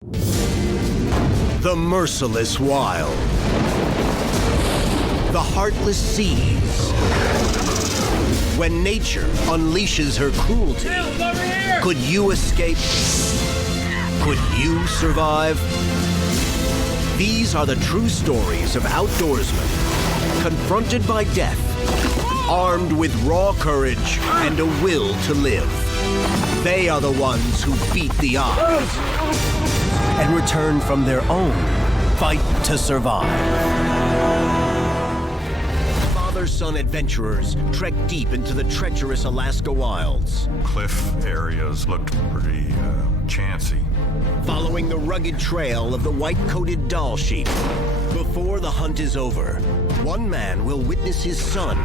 The merciless wild. The heartless seas. When nature unleashes her cruelty, could you escape? Could you survive? These are the true stories of outdoorsmen, confronted by death, armed with raw courage and a will to live. They are the ones who beat the odds and return from their own fight to survive. Father-son adventurers trek deep into the treacherous Alaska wilds. Cliff areas looked pretty chancy. Following the rugged trail of the white-coated Dall sheep. Before the hunt is over, one man will witness his son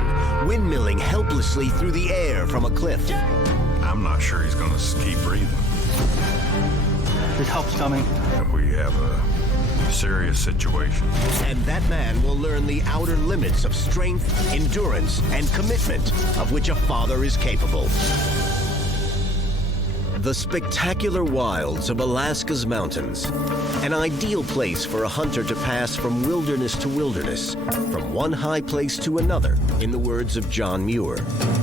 windmilling helplessly through the air from a cliff. I'm not sure he's going to keep breathing. His help's coming. We have a serious situation. And that man will learn the outer limits of strength, endurance, and commitment of which a father is capable. The spectacular wilds of Alaska's mountains. An ideal place for a hunter to pass from wilderness to wilderness, from one high place to another, in the words of John Muir.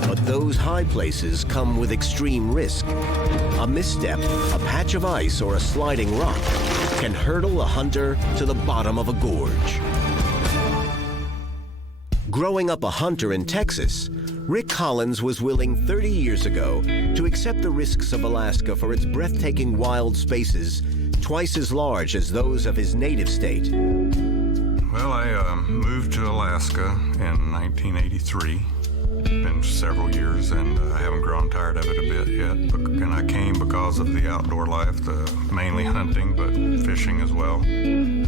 But those high places come with extreme risk. A misstep, a patch of ice, or a sliding rock can hurtle a hunter to the bottom of a gorge. Growing up a hunter in Texas, Rick Collins was willing 30 years ago to accept the risks of Alaska for its breathtaking wild spaces, twice as large as those of his native state. Well, I moved to Alaska in 1983. Been several years, and I haven't grown tired of it a bit yet. And I came because of the outdoor life, mainly hunting, but fishing as well.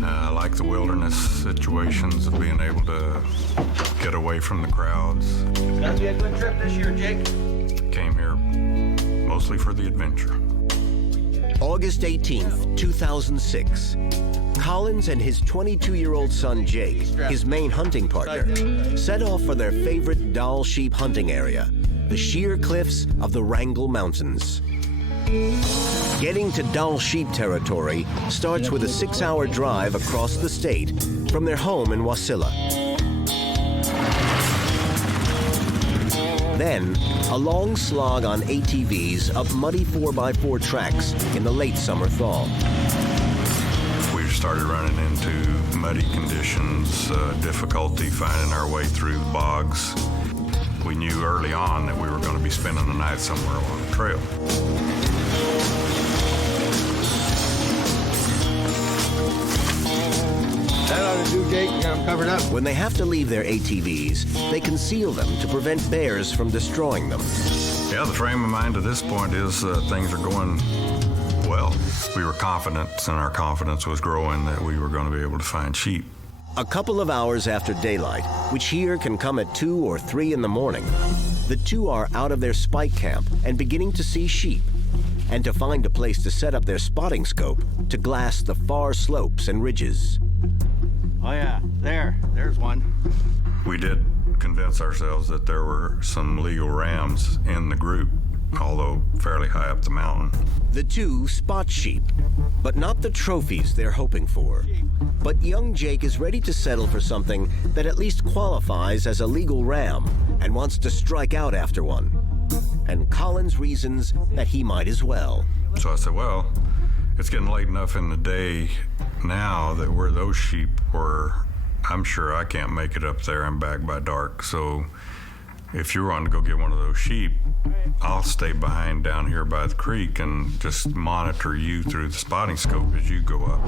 I like the wilderness situations of being able to get away from the crowds. It's gonna be a good trip this year, Jake. Came here mostly for the adventure. August 18th, 2006. Collins and his 22-year-old son, Jake, his main hunting partner, set off for their favorite Dall sheep hunting area, the sheer cliffs of the Wrangell Mountains. Getting to Dall sheep territory starts with a 6-hour drive across the state from their home in Wasilla. Then, a long slog on ATVs up muddy 4x4 tracks in the late summer thaw. We started running into muddy conditions, difficulty finding our way through bogs. We knew early on that we were going to be spending the night somewhere along the trail. That ought to do, Jake. You got them covered up. When they have to leave their ATVs, they conceal them to prevent bears from destroying them. Yeah, the frame of mind at this point is things are going well. We were confident, and our confidence was growing that we were going to be able to find sheep. A couple of hours after daylight, which here can come at 2 or 3 in the morning, the two are out of their spike camp and beginning to see sheep, and to find a place to set up their spotting scope to glass the far slopes and ridges. Oh yeah, there's one. We did convince ourselves that there were some legal rams in the group, although fairly high up the mountain. The two spot sheep, but not the trophies they're hoping for. But young Jake is ready to settle for something that at least qualifies as a legal ram and wants to strike out after one. And Collins reasons that he might as well. So I said, well, it's getting late enough in the day now that where those sheep were, I'm sure I can't make it up there and back by dark. So if you want to go get one of those sheep, I'll stay behind down here by the creek and just monitor you through the spotting scope as you go up.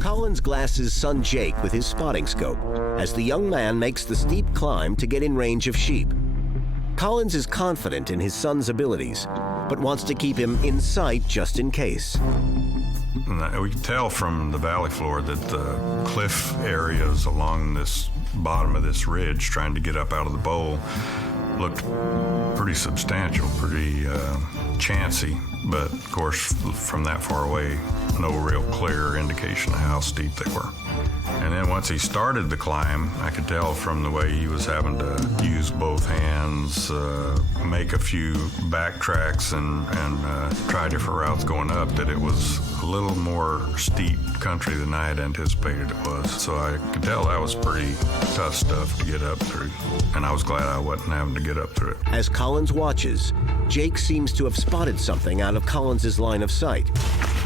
Collins glasses son Jake with his spotting scope as the young man makes the steep climb to get in range of sheep. Collins is confident in his son's abilities, but wants to keep him in sight just in case. We can tell from the valley floor that the cliff areas along this bottom of this ridge, trying to get up out of the bowl, looked pretty substantial, pretty chancy. But of course, from that far away, no real clear indication of how steep they were. And then once he started the climb, I could tell from the way he was having to use both hands, make a few backtracks and try different routes going up, that it was a little more steep country than I had anticipated it was. So I could tell that was pretty tough stuff to get up through. And I was glad I wasn't having to get up through it. As Collins watches, Jake seems to have spotted something out of Collins's line of sight,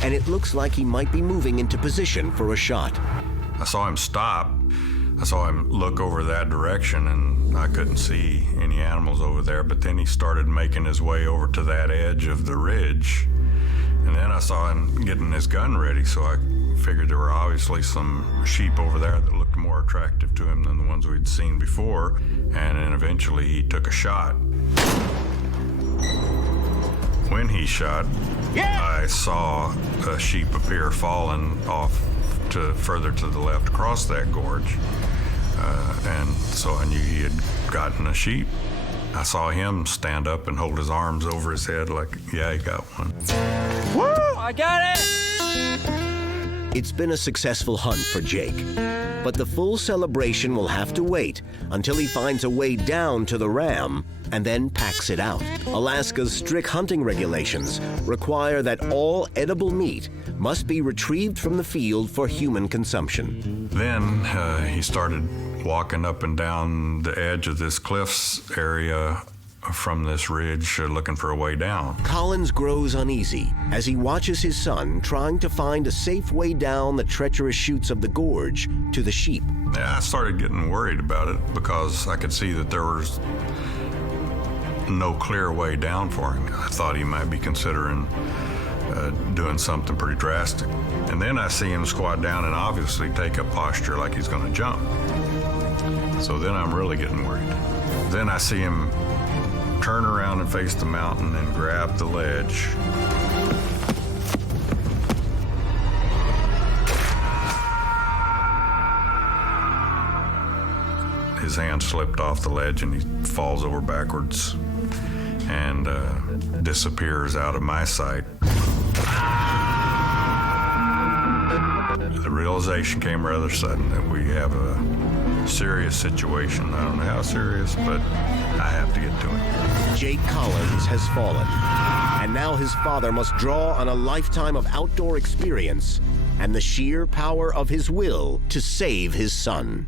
and it looks like he might be moving into position for a shot. I saw him stop. I saw him look over that direction, and I couldn't see any animals over there, but then he started making his way over to that edge of the ridge. And then I saw him getting his gun ready, so I figured there were obviously some sheep over there that looked more attractive to him than the ones we'd seen before. And then eventually he took a shot. When he shot, I saw a sheep appear falling off further to the left across that gorge. And so I knew he had gotten a sheep. I saw him stand up and hold his arms over his head like, yeah, he got one. Woo! I got it! It's been a successful hunt for Jake, but the full celebration will have to wait until he finds a way down to the ram and then packs it out. Alaska's strict hunting regulations require that all edible meat must be retrieved from the field for human consumption. Then he started walking up and down the edge of this cliffs area from this ridge looking for a way down. Collins grows uneasy as he watches his son trying to find a safe way down the treacherous chutes of the gorge to the sheep. Yeah, I started getting worried about it because I could see that there was no clear way down for him. I thought he might be considering doing something pretty drastic. And then I see him squat down and obviously take a posture like he's going to jump. So then I'm really getting worried. Then I see him turn around and face the mountain and grab the ledge. His hand slipped off the ledge and he falls over backwards and disappears out of my sight. The realization came rather sudden that we have a serious situation. I don't know how serious, but I have to get to him. Jake Collins has fallen, and now his father must draw on a lifetime of outdoor experience and the sheer power of his will to save his son.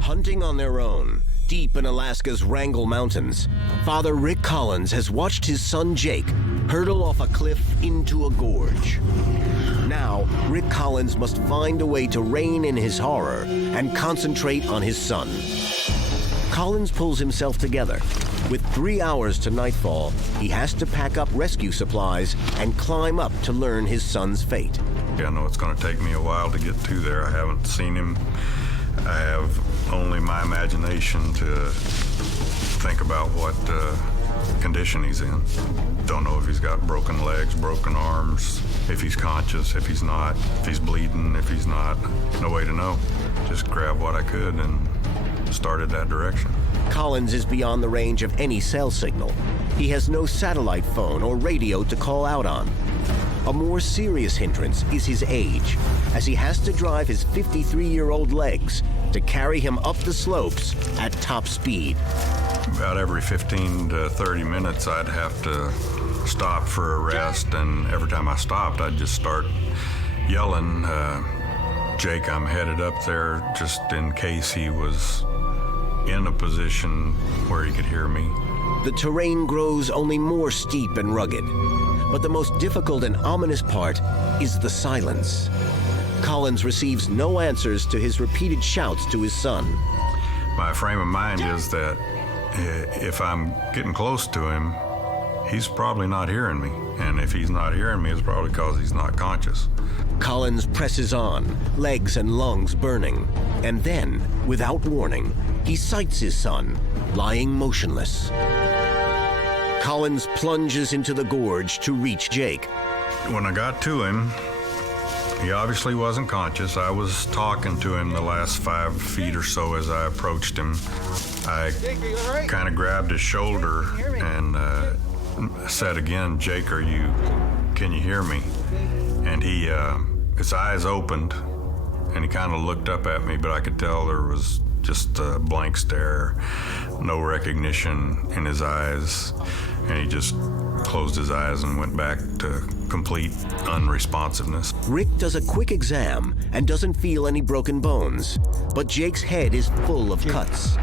Hunting on their own, deep in Alaska's Wrangell Mountains, Father Rick Collins has watched his son Jake hurtle off a cliff into a gorge. Now, Rick Collins must find a way to rein in his horror and concentrate on his son. Collins pulls himself together. With 3 hours to nightfall, he has to pack up rescue supplies and climb up to learn his son's fate. I know it's going to take me a while to get to there. I haven't seen him. I have only my imagination to think about what condition he's in. Don't know if he's got broken legs, broken arms, if he's conscious, if he's not, if he's bleeding, if he's not. No way to know. Just grabbed what I could and started that direction. Collins is beyond the range of any cell signal. He has no satellite phone or radio to call out on. A more serious hindrance is his age, as he has to drive his 53-year-old legs to carry him up the slopes at top speed. About every 15 to 30 minutes, I'd have to stop for a rest, and every time I stopped, I'd just start yelling, Jake, I'm headed up there, just in case he was in a position where he could hear me. The terrain grows only more steep and rugged, but the most difficult and ominous part is the silence. Collins receives no answers to his repeated shouts to his son. My frame of mind is that if I'm getting close to him, he's probably not hearing me. And if he's not hearing me, it's probably because he's not conscious. Collins presses on, legs and lungs burning. And then, without warning, he sights his son, lying motionless. Collins plunges into the gorge to reach Jake. When I got to him, he obviously wasn't conscious. I was talking to him the last 5 feet or so as I approached him. I kind of grabbed his shoulder and said again, Jake, are you can you hear me? And his eyes opened, and he kind of looked up at me, but I could tell there was just a blank stare, no recognition in his eyes, and he just closed his eyes and went back to complete unresponsiveness. Rick does a quick exam and doesn't feel any broken bones, but Jake's head is full of cuts.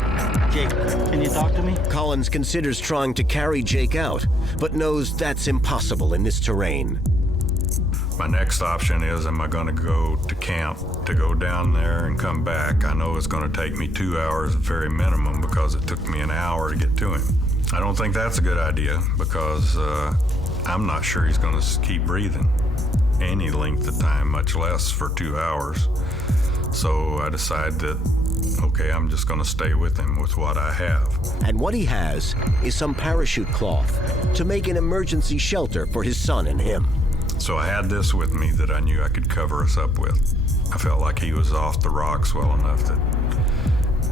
Jake, can you talk to me? Collins considers trying to carry Jake out, but knows that's impossible in this terrain. My next option is, am I going to go to camp to go down there and come back? I know it's going to take me 2 hours at very minimum because it took me an hour to get to him. I don't think that's a good idea because I'm not sure he's going to keep breathing any length of time, much less for 2 hours. So I decide that, okay, I'm just going to stay with him with what I have. And what he has is some parachute cloth to make an emergency shelter for his son and him. So I had this with me that I knew I could cover us up with. I felt like he was off the rocks well enough that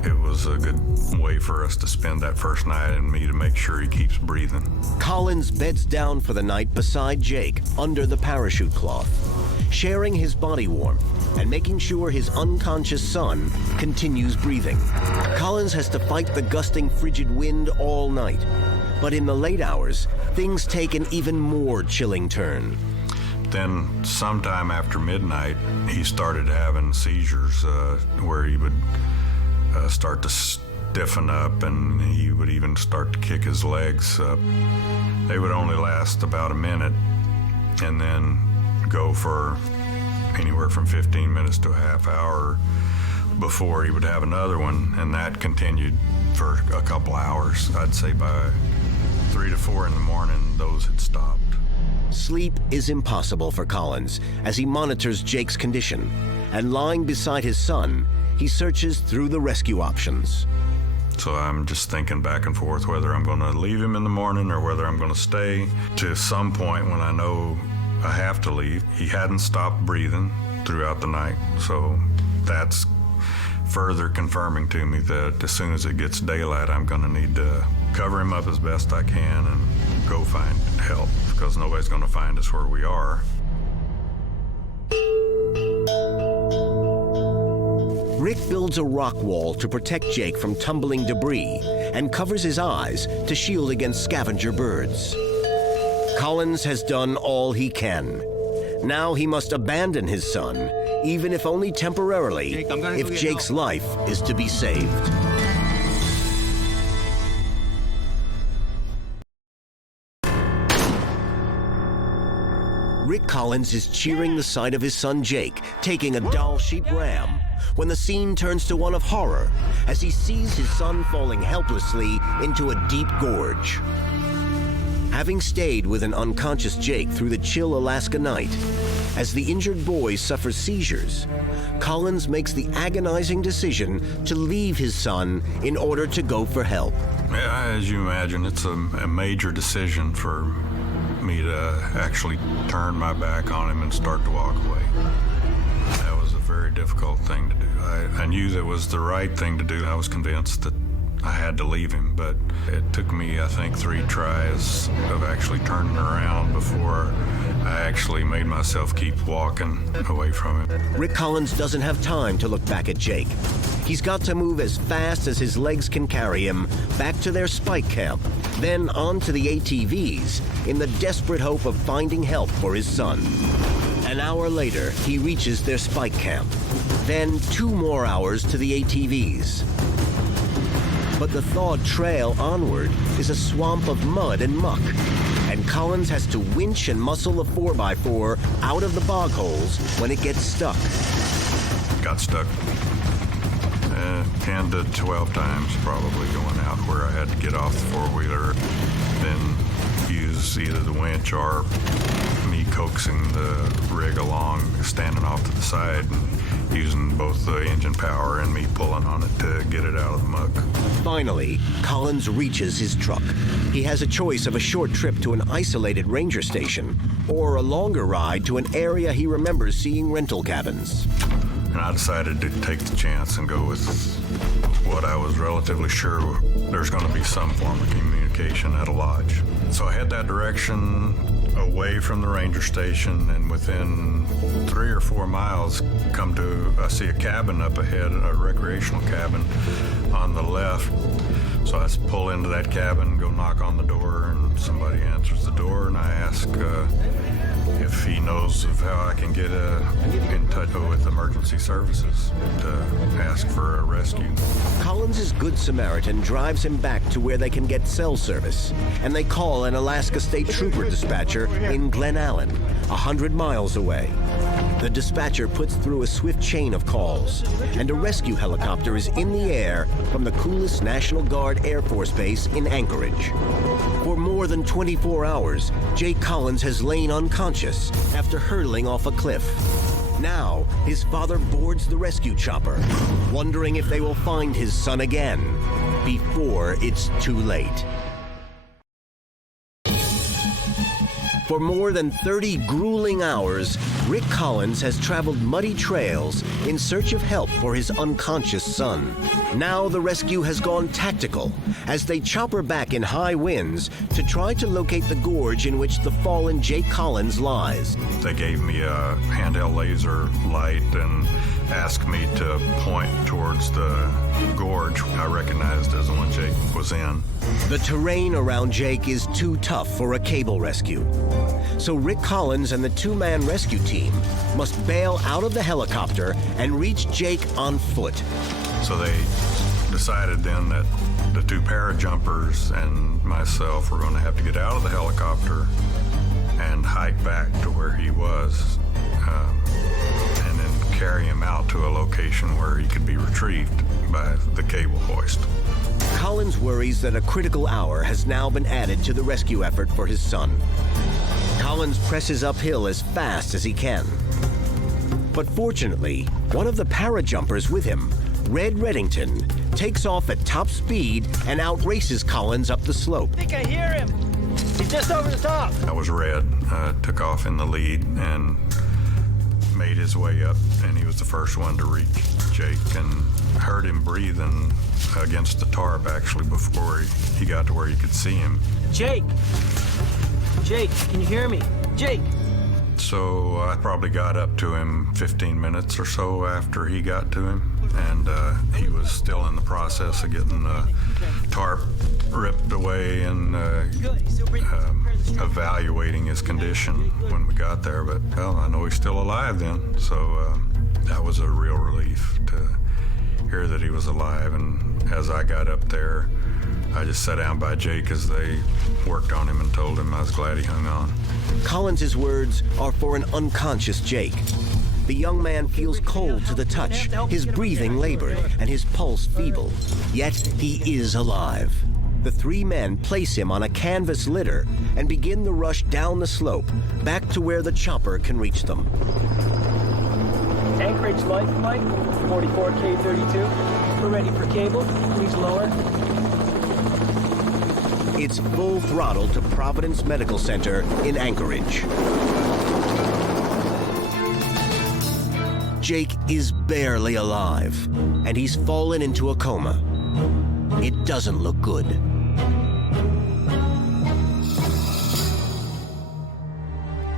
it was a good way for us to spend that first night and me to make sure he keeps breathing. Collins beds down for the night beside Jake under the parachute cloth, sharing his body warmth and making sure his unconscious son continues breathing. Collins has to fight the gusting frigid wind all night, but in the late hours, things take an even more chilling turn. Then sometime after midnight, he started having seizures where he would start to stiffen up, and he would even start to kick his legs up. They would only last about a minute and then go for anywhere from 15 minutes to a half hour before he would have another one, and that continued for a couple hours. I'd say by 3 to 4 in the morning, those had stopped. Sleep is impossible for Collins as he monitors Jake's condition, and lying beside his son, he searches through the rescue options. So I'm just thinking back and forth whether I'm going to leave him in the morning or whether I'm going to stay. To some point when I know I have to leave, he hadn't stopped breathing throughout the night, so that's further confirming to me that as soon as it gets daylight, I'm going to need to cover him up as best I can and go find help, because nobody's going to find us where we are. Rick builds a rock wall to protect Jake from tumbling debris and covers his eyes to shield against scavenger birds. Collins has done all he can. Now he must abandon his son, even if only temporarily, Jake, if Jake's life is to be saved. Rick Collins is cheering the sight of his son Jake taking a doll sheep ram when the scene turns to one of horror as he sees his son falling helplessly into a deep gorge. Having stayed with an unconscious Jake through the chill Alaska night, as the injured boy suffers seizures, Collins makes the agonizing decision to leave his son in order to go for help. Yeah, as you imagine, it's a major decision for me to actually turn my back on him and start to walk away. That was a very difficult thing to do. I knew that was the right thing to do. I was convinced that I had to leave him, but it took me, I think, 3 tries of actually turning around before I actually made myself keep walking away from him. Rick Collins doesn't have time to look back at Jake. He's got to move as fast as his legs can carry him back to their spike camp, then on to the ATVs in the desperate hope of finding help for his son. An hour later, he reaches their spike camp. Then 2 more hours to the ATVs. But the thawed trail onward is a swamp of mud and muck, and Collins has to winch and muscle the 4x4 out of the bog holes when it gets stuck. Got stuck 10 to 12 times probably going out where I had to get off the four-wheeler, then use either the winch or me coaxing the rig along, standing off to the side and using both the engine power and me pulling on it to get it out of the muck. Finally, Collins reaches his truck. He has a choice of a short trip to an isolated ranger station or a longer ride to an area he remembers seeing rental cabins. And I decided to take the chance and go with what I was relatively sure there's going to be some form of communication at a lodge. So I head that direction, away from the ranger station, and within 3 or 4 miles come to see a cabin up ahead, a recreational cabin on the left. So I pull into that cabin, go knock on the door, and somebody answers the door, and I ask if he knows of how I can get in touch with emergency services to ask for a rescue. Collins' Good Samaritan drives him back to where they can get cell service, and they call an Alaska State Trooper dispatcher in Glen Allen, 100 miles away. The dispatcher puts through a swift chain of calls, and a rescue helicopter is in the air from the coolest National Guard Air Force Base in Anchorage. For more than 24 hours, Jake Collins has lain unconscious after hurtling off a cliff. Now, his father boards the rescue chopper, wondering if they will find his son again before it's too late. For more than 30 grueling hours, Rick Collins has traveled muddy trails in search of help for his unconscious son. Now the rescue has gone tactical as they chopper back in high winds to try to locate the gorge in which the fallen Jake Collins lies. They gave me a handheld laser light and asked me to point towards the gorge I recognized as the one Jake was in. The terrain around Jake is too tough for a cable rescue. So Rick Collins and the two-man rescue team must bail out of the helicopter and reach Jake on foot. So they decided then that the two parajumpers and myself were going to have to get out of the helicopter and hike back to where he was, and then carry him out to a location where he could be retrieved by the cable hoist. Collins worries that a critical hour has now been added to the rescue effort for his son. Collins presses uphill as fast as he can. But fortunately, one of the parajumpers with him, Red Reddington, takes off at top speed and outraces Collins up the slope. I think I hear him. He's just over the top. That was Red, took off in the lead and made his way up, and he was the first one to reach Jake and heard him breathing against the tarp actually before he got to where you could see him. Jake! Jake, can you hear me? Jake! So I probably got up to him 15 minutes or so after he got to him, and he was still in the process of getting the tarp ripped away and evaluating his condition when we got there. But, well, I know he's still alive then, so that was a real relief to hear that he was alive. And as I got up there, I just sat down by Jake as they worked on him and told him I was glad he hung on. Collins' words are for an unconscious Jake. The young man feels cold to the touch, his breathing labored, and his pulse feeble. Yet he is alive. The three men place him on a canvas litter and begin the rush down the slope, back to where the chopper can reach them. Anchorage Life Flight, 44K32. We're ready for cable. Please lower. It's full throttle to Providence Medical Center in Anchorage. Jake is barely alive, and he's fallen into a coma. It doesn't look good.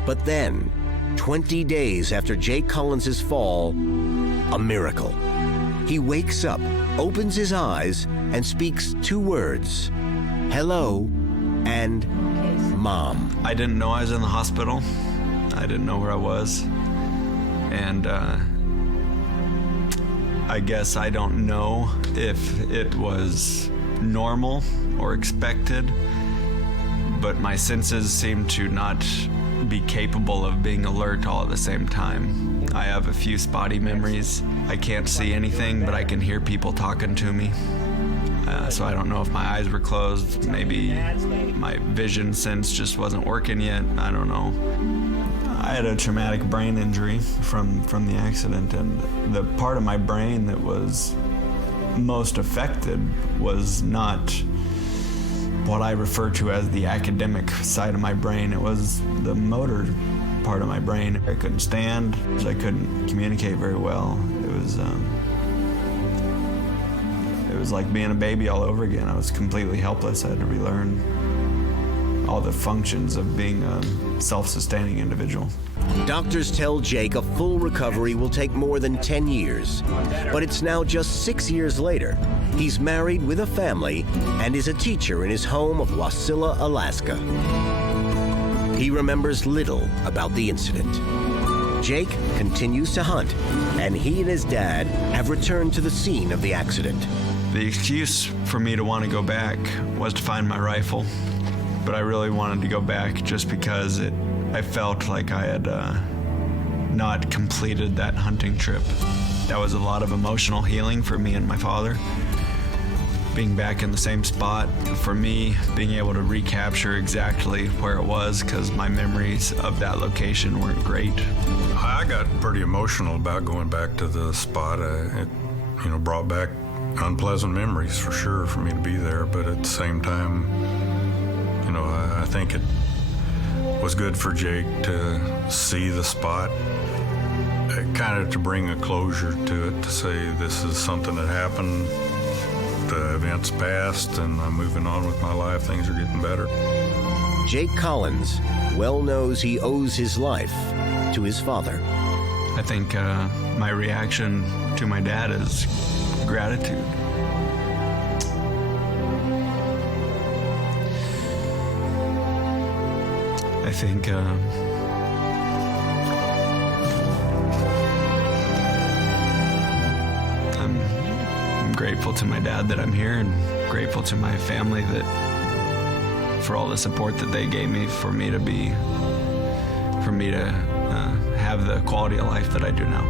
But then, 20 days after Jake Collins' fall, a miracle. He wakes up, opens his eyes, and speaks two words: hello and mom. I didn't know I was in the hospital. I didn't know where I was. And I guess I don't know if it was normal or expected, but my senses seem to not be capable of being alert all at the same time. I have a few spotty memories. I can't see anything, but I can hear people talking to me. So I don't know if my eyes were closed. Maybe my vision sense just wasn't working yet. I don't know. I had a traumatic brain injury from the accident, and the part of my brain that was most affected was not what I refer to as the academic side of my brain. It was the motor part of my brain. I couldn't stand, I couldn't communicate very well. It was like being a baby all over again. I was completely helpless. I had to relearn all the functions of being a self-sustaining individual. Doctors tell Jake a full recovery will take more than 10 years. But it's now just 6 years later. He's married with a family and is a teacher in his home of Wasilla, Alaska. He remembers little about the incident. Jake continues to hunt, and he and his dad have returned to the scene of the accident. The excuse for me to want to go back was to find my rifle, but I really wanted to go back just because I felt like I had not completed that hunting trip. That was a lot of emotional healing for me and my father. Being back in the same spot, for me, being able to recapture exactly where it was, because my memories of that location weren't great. I got pretty emotional about going back to the spot. It brought back unpleasant memories for sure for me to be there, but at the same time, I think it was good for Jake to see the spot, kind of to bring a closure to it, to say this is something that happened, the events passed, and I'm moving on with my life, things are getting better. Jake Collins well knows he owes his life to his father. I think my reaction to my dad is gratitude. I think I'm grateful to my dad that I'm here, and grateful to my family for all the support that they gave me for me to have the quality of life that I do now.